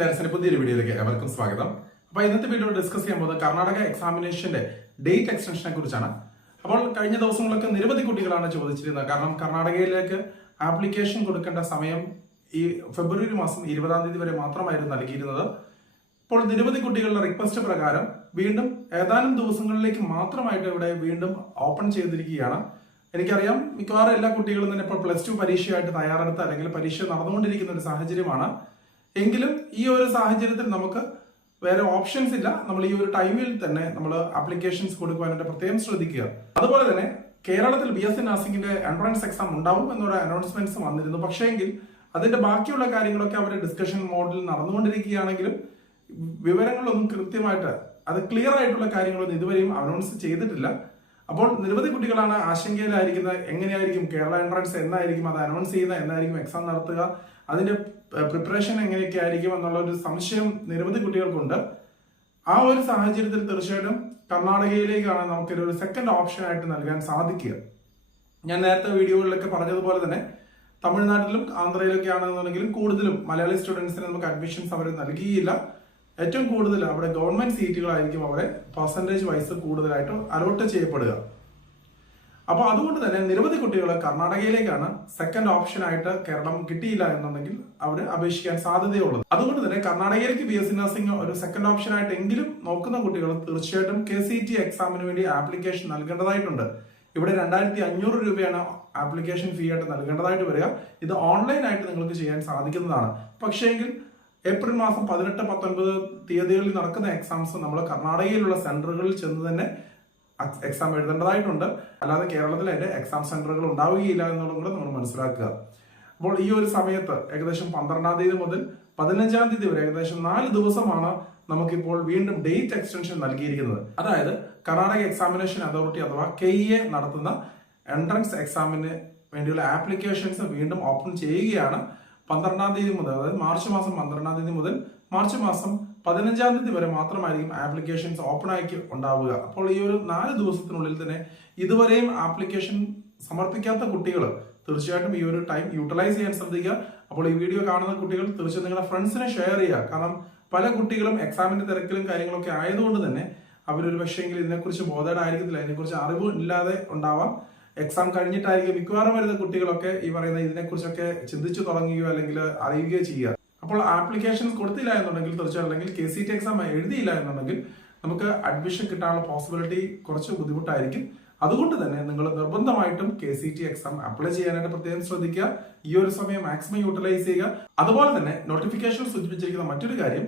ഡയറക്ടറിന്റെ പുതിയൊരു വീഡിയോയിലേക്ക് എവർക്കും സ്വാഗതം. അപ്പോൾ ഇന്നത്തെ വീഡിയോ ഡിസ്കസ് ചെയ്യാൻ പോകുന്നത് കർണാടക എക്സാമിനേഷന്റെ ഡേറ്റ് എക്സ്റ്റൻഷനെ കുറിച്ചാണ്. അപ്പോൾ കഴിഞ്ഞ ദിവസങ്ങളൊക്കെ നിരവധി കുട്ടികളാണ് ചോദിച്ചിരുന്നത്. കാരണം കർണാടകയിലേക്ക് ആപ്ലിക്കേഷൻ കൊടുക്കേണ്ട സമയം ഈ ഫെബ്രുവരി മാസം 20-ാം തീയതി വരെ മാത്രമായിരുന്നു നൽകിയിരുന്നത്. ഇപ്പോൾ നിരവധി കുട്ടികളുടെ റിക്വസ്റ്റ് പ്രകാരം വീണ്ടും ഏതാനും ദിവസങ്ങളിലേക്ക് മാത്രമായിട്ട് ഇവിടെ വീണ്ടും ഓപ്പൺ ചെയ്തിരിക്കുകയാണ്. എനിക്കറിയാം മിക്കവാറും എല്ലാ കുട്ടികളും തന്നെ ഇപ്പോൾ +2 പരീക്ഷയായിട്ട് തയ്യാറെടുത്ത് അല്ലെങ്കിൽ പരീക്ഷ നടന്നുകൊണ്ടിരിക്കുന്ന ഒരു സാഹചര്യമാണ്. എങ്കിലും ഈ ഒരു സാഹചര്യത്തിൽ നമുക്ക് വേറെ ഓപ്ഷൻസ് ഇല്ല. നമ്മൾ ഈ ഒരു ടൈമിൽ തന്നെ നമ്മൾ ആപ്ലിക്കേഷൻസ് കൊടുക്കുവാനായിട്ട് പ്രത്യേകം ശ്രദ്ധിക്കുക. അതുപോലെ തന്നെ കേരളത്തിൽ BSc നഴ്സിംഗിന്റെ എൻട്രൻസ് എക്സാം ഉണ്ടാവും എന്നൊരു അനൗൺസ്മെന്റ്സ് വന്നിരുന്നു. പക്ഷേ എങ്കിൽ അതിന്റെ ബാക്കിയുള്ള കാര്യങ്ങളൊക്കെ അവരുടെ ഡിസ്കഷൻ മോഡിൽ നടന്നുകൊണ്ടിരിക്കുകയാണെങ്കിലും വിവരങ്ങളൊന്നും കൃത്യമായിട്ട് അത് ക്ലിയർ ആയിട്ടുള്ള കാര്യങ്ങളൊന്നും ഇതുവരെയും അനൗൺസ് ചെയ്തിട്ടില്ല. അപ്പോൾ നിരവധി കുട്ടികളാണ് ആശങ്കയിലായിരിക്കുന്നത്. എങ്ങനെയായിരിക്കും കേരള എൻട്രൻസ്, എന്നായിരിക്കും അത് അനൗൺസ് ചെയ്യുക, എന്നായിരിക്കും എക്സാം നടത്തുക, അതിന്റെ പ്രിപ്പറേഷൻ എങ്ങനെയൊക്കെ ആയിരിക്കും എന്നുള്ള ഒരു സംശയം നിരവധി കുട്ടികൾക്കുണ്ട്. ആ ഒരു സാഹചര്യത്തിൽ തീർച്ചയായിട്ടും കർണാടകയിലേക്കാണ് നമുക്കൊരു സെക്കൻഡ് ഓപ്ഷൻ ആയിട്ട് നൽകാൻ സാധിക്കുക. ഞാൻ നേരത്തെ വീഡിയോകളിലൊക്കെ പറഞ്ഞതുപോലെ തന്നെ തമിഴ്നാട്ടിലും ആന്ധ്രയിലൊക്കെ ആണെന്നുണ്ടെങ്കിലും കൂടുതലും മലയാളി സ്റ്റുഡൻസിന് നമുക്ക് അഡ്മിഷൻസ് അവർ നൽകിയില്ല. ഏറ്റവും കൂടുതൽ അവിടെ ഗവൺമെന്റ് സീറ്റുകളായിരിക്കും അവിടെ പെർസെന്റേജ് വൈസ് കൂടുതലായിട്ട് അലോട്ട് ചെയ്യപ്പെടുക. അപ്പോൾ അതുകൊണ്ട് തന്നെ നിരവധി കുട്ടികൾ കർണാടകയിലേക്കാണ് സെക്കൻഡ് ഓപ്ഷൻ ആയിട്ട് കേരളം കിട്ടിയില്ല എന്നുണ്ടെങ്കിൽ അവർ അപേക്ഷിക്കാൻ സാധ്യതയുള്ളത്. അതുകൊണ്ട് തന്നെ കർണാടകയിലേക്ക് BSc നഴ്സിംഗ് ഒരു സെക്കൻഡ് ഓപ്ഷൻ ആയിട്ട് എങ്കിലും നോക്കുന്ന കുട്ടികൾ തീർച്ചയായിട്ടും KCET എക്സാമിന് വേണ്ടി ആപ്ലിക്കേഷൻ നൽകേണ്ടതായിട്ടുണ്ട്. ഇവിടെ 2500 രൂപയാണ് ആപ്ലിക്കേഷൻ ഫീ ആയിട്ട് നൽകേണ്ടതായിട്ട് വരിക. ഇത് ഓൺലൈൻ ആയിട്ട് നിങ്ങൾക്ക് ചെയ്യാൻ സാധിക്കുന്നതാണ്. പക്ഷേങ്കിൽ ഏപ്രിൽ മാസം 18, 19 തീയതികളിൽ നടക്കുന്ന എക്സാംസ് നമ്മൾ കർണാടകയിലുള്ള സെന്ററുകളിൽ ചെന്ന് തന്നെ എക്സാം എഴുതേണ്ടതായിട്ടുണ്ട്. അല്ലാതെ കേരളത്തിൽ അതിന്റെ എക്സാം സെന്ററുകൾ ഉണ്ടാവുകയില്ല എന്നുള്ളത് കൂടെ നമ്മൾ മനസ്സിലാക്കുക. അപ്പോൾ ഈ ഒരു സമയത്ത് ഏകദേശം 12-ാം തീയതി മുതൽ 15-ാം തീയതി വരെ ഏകദേശം 4 ദിവസമാണ് നമുക്കിപ്പോൾ വീണ്ടും ഡേറ്റ് എക്സ്റ്റൻഷൻ നൽകിയിരിക്കുന്നത്. അതായത് കർണാടക എക്സാമിനേഷൻ അതോറിറ്റി അഥവാ KEA നടത്തുന്ന എൻട്രൻസ് എക്സാമിന് വേണ്ടിയുള്ള ആപ്ലിക്കേഷൻസ് വീണ്ടും ഓപ്പൺ ചെയ്യുകയാണ്. 12-ാം തീയതി മുതൽ, അതായത് മാർച്ച് മാസം 12-ാം തീയതി മുതൽ മാർച്ച് മാസം 15-ാം തീയതി വരെ മാത്രമായിരിക്കും ആപ്ലിക്കേഷൻസ് ഓപ്പൺ ആക്കി ഉണ്ടാവുക. അപ്പോൾ ഈ ഒരു 4 ദിവസത്തിനുള്ളിൽ തന്നെ ഇതുവരെയും ആപ്ലിക്കേഷൻ സമർപ്പിക്കാത്ത കുട്ടികൾ തീർച്ചയായിട്ടും ഈ ഒരു ടൈം യൂട്ടിലൈസ് ചെയ്യാൻ ശ്രദ്ധിക്കുക. അപ്പോൾ ഈ വീഡിയോ കാണുന്ന കുട്ടികൾ തീർച്ചയായും നിങ്ങളുടെ ഫ്രണ്ട്സിനെ ഷെയർ ചെയ്യുക. കാരണം പല കുട്ടികളും എക്സാമിന്റെ തിരക്കിലും കാര്യങ്ങളൊക്കെ ആയതുകൊണ്ട് തന്നെ അവരൊരു പക്ഷേങ്കിൽ ഇതിനെക്കുറിച്ച് ബോധേഡായിരിക്കത്തില്ല, ഇതിനെക്കുറിച്ച് അറിവ് ഇല്ലാതെ ഉണ്ടാവാം. എക്സാം കഴിഞ്ഞിട്ടായിരിക്കും മിക്കവാറും വരുന്ന കുട്ടികളൊക്കെ ഈ പറയുന്ന ഇതിനെക്കുറിച്ചൊക്കെ ചിന്തിച്ചു തുടങ്ങുകയോ അല്ലെങ്കിൽ അറിയുകയോ ചെയ്യുക. അപ്പോൾ ആപ്ലിക്കേഷൻസ് കൊടുത്തില്ല എന്നുണ്ടെങ്കിൽ തീർച്ചയായും അല്ലെങ്കിൽ KCET എക്സാം എഴുതിയില്ല എന്നുണ്ടെങ്കിൽ നമുക്ക് അഡ്മിഷൻ കിട്ടാനുള്ള പോസിബിലിറ്റി കുറച്ച് ബുദ്ധിമുട്ടായിരിക്കും. അതുകൊണ്ട് തന്നെ നിങ്ങൾ നിർബന്ധമായിട്ടും KCET എക്സാം അപ്ലൈ ചെയ്യാനായിട്ട് പ്രത്യേകം ശ്രദ്ധിക്കുക. ഈ ഒരു സമയം മാക്സിമം യൂട്ടിലൈസ് ചെയ്യുക. അതുപോലെ തന്നെ നോട്ടിഫിക്കേഷൻ സൂചിപ്പിച്ചിരിക്കുന്ന മറ്റൊരു കാര്യം,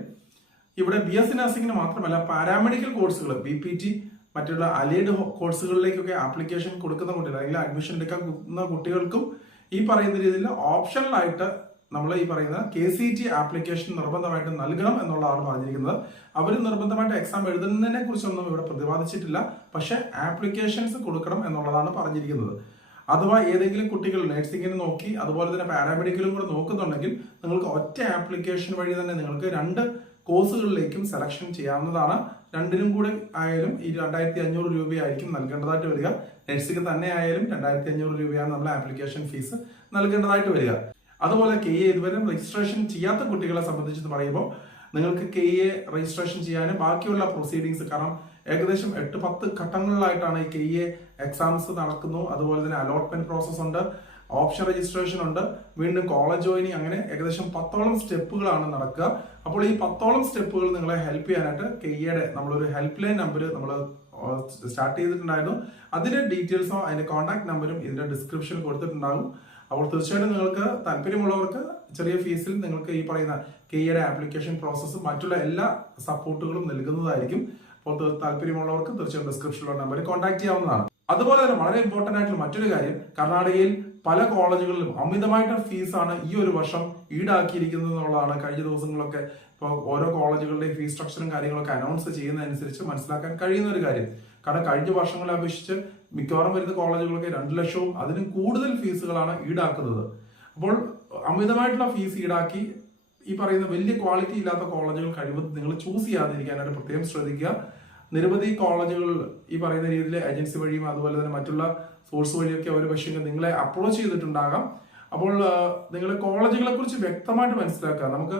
ഇവിടെ BSc നഴ്സിംഗിന് മാത്രമല്ല പാരാമെഡിക്കൽ കോഴ്സുകൾ BPT മറ്റുള്ള അലൈഡ് കോഴ്സുകളിലേക്കൊക്കെ ആപ്ലിക്കേഷൻ കൊടുക്കുന്ന കുട്ടികൾ അല്ലെങ്കിൽ അഡ്മിഷൻ എടുക്കുന്ന കുട്ടികൾക്കും ഈ പറയുന്ന രീതിയിൽ ഓപ്ഷണൽ ആയിട്ട് നമ്മൾ ഈ പറയുന്ന KCET ആപ്ലിക്കേഷൻ നിർബന്ധമായിട്ട് നൽകണം എന്നുള്ളതാണ് പറഞ്ഞിരിക്കുന്നത്. അവർ നിർബന്ധമായിട്ട് എക്സാം എഴുതുന്നതിനെ കുറിച്ചൊന്നും ഇവിടെ പ്രതിപാദിച്ചിട്ടില്ല. പക്ഷെ ആപ്ലിക്കേഷൻസ് കൊടുക്കണം എന്നുള്ളതാണ് പറഞ്ഞിരിക്കുന്നത്. അഥവാ ഏതെങ്കിലും കുട്ടികൾ നഴ്സിംഗിന് നോക്കി അതുപോലെ തന്നെ പാരാമെഡിക്കലും കൂടെ നോക്കുന്നുണ്ടെങ്കിൽ നിങ്ങൾക്ക് ഒറ്റ ആപ്ലിക്കേഷൻ വഴി തന്നെ നിങ്ങൾക്ക് 2 കോഴ്സുകളിലേക്കും സെലക്ഷൻ ചെയ്യാവുന്നതാണ്. രണ്ടിനും കൂടെ ആയാലും ഈ 2500 രൂപയായിരിക്കും നൽകേണ്ടതായിട്ട് വരിക. നഴ്സിംഗ് തന്നെ ആയാലും 2500 രൂപയാണ് നമ്മൾ ആപ്ലിക്കേഷൻ ഫീസ് നൽകേണ്ടതായിട്ട് വരിക. അതുപോലെ KEA ഇതുവരെ രജിസ്ട്രേഷൻ ചെയ്യാത്ത കുട്ടികളെ സംബന്ധിച്ച് പറയുമ്പോൾ നിങ്ങൾക്ക് KEA രജിസ്ട്രേഷൻ ചെയ്യാനും ബാക്കിയുള്ള പ്രൊസീഡിങ്സ്, കാരണം ഏകദേശം 8-10 ഘട്ടങ്ങളിലായിട്ടാണ് ഈ KEA എക്സാംസ് നടക്കുന്നു. അതുപോലെ തന്നെ അലോട്ട്മെന്റ് പ്രോസസ് ഉണ്ട്, ഓപ്ഷൻ രജിസ്ട്രേഷൻ ഉണ്ട്, വീണ്ടും കോളേജ് ജോയിനിങ്, അങ്ങനെ ഏകദേശം 10ഓളം സ്റ്റെപ്പുകളാണ് നടക്കുക. അപ്പോൾ ഈ 10ഓളം സ്റ്റെപ്പുകൾ നിങ്ങളെ ഹെൽപ്പ് ചെയ്യാനായിട്ട് KEAയുടെ നമ്മളൊരു ഹെൽപ്പ് ലൈൻ നമ്പർ നമ്മൾ സ്റ്റാർട്ട് ചെയ്തിട്ടുണ്ടായിരുന്നു. അതിന്റെ ഡീറ്റെയിൽസോ അതിന്റെ കോൺടാക്ട് നമ്പറും ഇതിന്റെ ഡിസ്ക്രിപ്ഷനിൽ കൊടുത്തിട്ടുണ്ടാകും. അപ്പോൾ തീർച്ചയായിട്ടും നിങ്ങൾക്ക് താല്പര്യമുള്ളവർക്ക് ചെറിയ ഫീസിൽ നിങ്ങൾക്ക് ഈ പറയുന്ന KEAയുടെ ആപ്ലിക്കേഷൻ പ്രോസസ്സും മറ്റുള്ള എല്ലാ സപ്പോർട്ടുകളും നൽകുന്നതായിരിക്കും. അപ്പോൾ താല്പര്യമുള്ളവർക്ക് തീർച്ചയായും ഡിസ്ക്രിപ്ഷനിലുള്ള നമ്പറിൽ കോൺടാക്ട് ചെയ്യാവുന്നതാണ്. അതുപോലെ തന്നെ വളരെ ഇമ്പോർട്ടന്റ് ആയിട്ടുള്ള മറ്റൊരു കാര്യം, കർണാടകയിൽ പല കോളേജുകളിലും അമിതമായിട്ടുള്ള ഫീസാണ് ഈ ഒരു വർഷം ഈടാക്കിയിരിക്കുന്നത് എന്നുള്ളതാണ്. കഴിഞ്ഞ ദിവസങ്ങളൊക്കെ ഇപ്പോൾ ഓരോ കോളേജുകളുടെയും ഫീസ് സ്ട്രക്ചറും കാര്യങ്ങളൊക്കെ അനൗൺസ് ചെയ്യുന്നതനുസരിച്ച് മനസ്സിലാക്കാൻ കഴിയുന്ന ഒരു കാര്യം. കാരണം കഴിഞ്ഞ വർഷങ്ങളെ അപേക്ഷിച്ച് മിക്കവാറും വരുന്ന കോളേജുകളൊക്കെ 2 ലക്ഷവും അതിനും കൂടുതൽ ഫീസുകളാണ് ഈടാക്കുന്നത്. അപ്പോൾ അമിതമായിട്ടുള്ള ഫീസ് ഈടാക്കി ഈ പറയുന്ന വലിയ ക്വാളിറ്റി ഇല്ലാത്ത കോളേജുകൾ കഴിവതും നിങ്ങൾ ചൂസ് ചെയ്യാതിരിക്കാനായിട്ട് പ്രത്യേകം ശ്രദ്ധിക്കുക. നിരവധി കോളേജുകൾ ഈ പറയുന്ന രീതിയിൽ ഏജൻസി വഴിയും അതുപോലെ തന്നെ മറ്റുള്ള സോഴ്സ് വഴിയൊക്കെ അവർ പക്ഷേ നിങ്ങളെ അപ്രോച്ച് ചെയ്തിട്ടുണ്ടാകാം. അപ്പോൾ നിങ്ങൾ കോളേജുകളെ കുറിച്ച് വ്യക്തമായിട്ട് മനസ്സിലാക്കുക. നമുക്ക്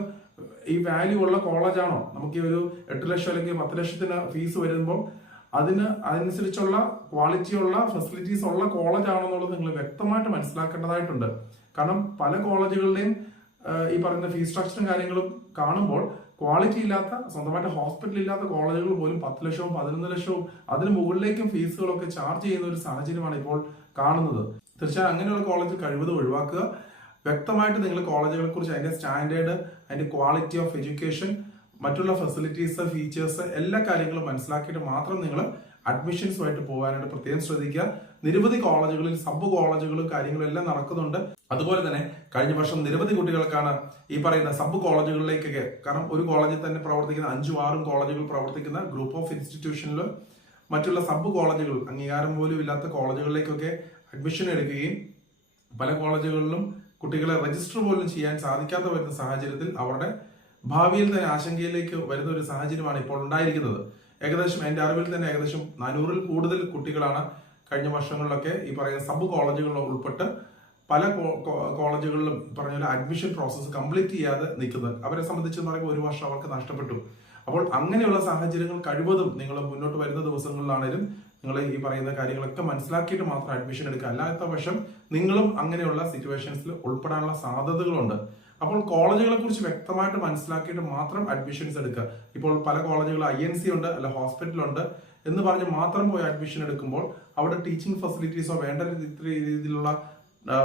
ഈ വാല്യൂ ഉള്ള കോളേജാണോ? നമുക്ക് ഈ ഒരു 8 ലക്ഷം അല്ലെങ്കിൽ 10 ലക്ഷത്തിന് ഫീസ് വരുമ്പോൾ അതിനനുസരിച്ചുള്ള ക്വാളിറ്റിയുള്ള ഫെസിലിറ്റീസ് ഉള്ള കോളേജ് ആണോ എന്നുള്ളത് നിങ്ങൾ വ്യക്തമായിട്ട് മനസ്സിലാക്കേണ്ടതായിട്ടുണ്ട്. കാരണം പല കോളേജുകളുടെയും ഈ പറയുന്ന ഫീസ് സ്ട്രക്ചറും കാര്യങ്ങളും കാണുമ്പോൾ ക്വാളിറ്റി ഇല്ലാത്ത, സ്വന്തമായിട്ട് ഹോസ്പിറ്റൽ ഇല്ലാത്ത കോളേജുകൾ പോലും 10 ലക്ഷവും 11 ലക്ഷവും അതിന് മുകളിലേക്കും ഫീസുകളൊക്കെ ചാർജ് ചെയ്യുന്ന ഒരു സാഹചര്യമാണ് ഇപ്പോൾ കാണുന്നത്. തീർച്ചയായും അങ്ങനെയുള്ള കോളേജ് കഴിവതും ഒഴിവാക്കുക. വ്യക്തമായിട്ട് നിങ്ങൾ കോളേജുകളെ കുറിച്ച് അതിന്റെ സ്റ്റാൻഡേർഡ്, അതിന്റെ ക്വാളിറ്റി ഓഫ് എഡ്യൂക്കേഷൻ, മറ്റുള്ള ഫെസിലിറ്റീസ്, ഫീച്ചേഴ്സ്, എല്ലാ കാര്യങ്ങളും മനസ്സിലാക്കിയിട്ട് മാത്രം നിങ്ങൾ അഡ്മിഷൻസുമായിട്ട് പോകാനായിട്ട് പ്രത്യേകം ശ്രദ്ധിക്കുക. നിരവധി കോളേജുകളിൽ സബ് കോളേജുകളും കാര്യങ്ങളും എല്ലാം നടക്കുന്നുണ്ട്. അതുപോലെ തന്നെ കഴിഞ്ഞ വർഷം നിരവധി കുട്ടികൾക്കാണ് ഈ പറയുന്ന സബ് കോളേജുകളിലേക്കൊക്കെ, കാരണം ഒരു കോളേജിൽ തന്നെ പ്രവർത്തിക്കുന്ന 5-6 കോളേജുകൾ പ്രവർത്തിക്കുന്ന ഗ്രൂപ്പ് ഓഫ് ഇൻസ്റ്റിറ്റ്യൂഷനിൽ മറ്റുള്ള സബ് കോളേജുകൾ, അംഗീകാരം പോലും ഇല്ലാത്ത കോളേജുകളിലേക്കൊക്കെ അഡ്മിഷൻ എടുക്കുകയും പല കോളേജുകളിലും കുട്ടികളെ രജിസ്റ്റർ പോലും ചെയ്യാൻ സാധിക്കാതെ വരുന്ന സാഹചര്യത്തിൽ അവരുടെ ഭാവിയിൽ തന്നെ ആശങ്കയിലേക്ക് വരുന്ന ഒരു സാഹചര്യമാണ് ഇപ്പോൾ ഉണ്ടായിരിക്കുന്നത്. ഏകദേശം എന്റെ അറിവിൽ തന്നെ ഏകദേശം 400-ൽ കൂടുതൽ കുട്ടികളാണ് കഴിഞ്ഞ വർഷങ്ങളിലൊക്കെ ഈ പറയുന്ന സബ് കോളേജുകളിൽ ഉൾപ്പെട്ട് പല കോളേജുകളിലും പറഞ്ഞ പോലെ അഡ്മിഷൻ പ്രോസസ്സ് കംപ്ലീറ്റ് ചെയ്യാതെ നിൽക്കുന്നത്. അവരെ സംബന്ധിച്ച് പറയുമ്പോൾ 1 വർഷം അവർക്ക് നഷ്ടപ്പെട്ടു. അപ്പോൾ അങ്ങനെയുള്ള സാഹചര്യങ്ങൾ കഴിവതും നിങ്ങൾ മുന്നോട്ട് വരുന്ന ദിവസങ്ങളിലാണേലും നിങ്ങൾ ഈ പറയുന്ന കാര്യങ്ങളൊക്കെ മനസ്സിലാക്കിയിട്ട് മാത്രം അഡ്മിഷൻ എടുക്കുക. അല്ലാത്ത പക്ഷം നിങ്ങളും അങ്ങനെയുള്ള സിറ്റുവേഷൻസിൽ ഉൾപ്പെടാനുള്ള സാധ്യതകളുണ്ട്. അപ്പോൾ കോളേജുകളെ കുറിച്ച് വ്യക്തമായിട്ട് മനസ്സിലാക്കിയിട്ട് മാത്രം അഡ്മിഷൻസ് എടുക്കുക. ഇപ്പോൾ പല കോളേജുകൾ INC ഉണ്ട്, അല്ല ഹോസ്പിറ്റലുണ്ട് എന്ന് പറഞ്ഞ് മാത്രം പോയി അഡ്മിഷൻ എടുക്കുമ്പോൾ അവിടെ ടീച്ചിങ് ഫെസിലിറ്റീസോ വേണ്ട രീതിയിലുള്ള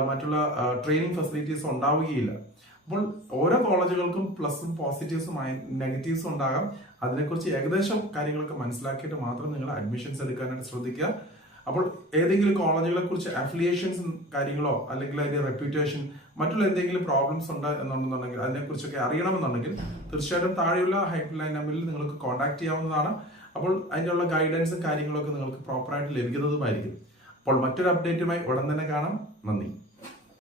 മറ്റുള്ള ട്രെയിനിങ് ഫെസിലിറ്റീസോ ഉണ്ടാവുകയില്ല. അപ്പോൾ ഓരോ കോളേജുകൾക്കും പ്ലസും പോസിറ്റീവ്സും നെഗറ്റീവ്സും ഉണ്ടാകാം. അതിനെക്കുറിച്ച് ഏകദേശം കാര്യങ്ങളൊക്കെ മനസ്സിലാക്കിയിട്ട് മാത്രം നിങ്ങൾ അഡ്മിഷൻസ് എടുക്കാനായിട്ട് ശ്രദ്ധിക്കുക. അപ്പോൾ ഏതെങ്കിലും കോളേജുകളെ കുറിച്ച് അഫിലിയേഷൻസ് കാര്യങ്ങളോ അല്ലെങ്കിൽ അതിന്റെ റെപ്യൂട്ടേഷൻ, മറ്റുള്ള എന്തെങ്കിലും പ്രോബ്ലംസ് ഉണ്ട് എന്നുണ്ടെന്നുണ്ടെങ്കിൽ അതിനെക്കുറിച്ചൊക്കെ അറിയണമെന്നുണ്ടെങ്കിൽ തീർച്ചയായിട്ടും താഴെയുള്ള ഹെൽപ്പ് ലൈൻ നമ്പറിൽ നിങ്ങൾക്ക് കോൺടാക്ട് ചെയ്യാവുന്നതാണ്. അപ്പോൾ അതിനുള്ള ഗൈഡൻസും കാര്യങ്ങളൊക്കെ നിങ്ങൾക്ക് പ്രോപ്പറായിട്ട് ലഭിക്കുന്നതുമായിരിക്കും. അപ്പോൾ മറ്റൊരു അപ്ഡേറ്റുമായി ഉടൻ തന്നെ കാണാം. നന്ദി.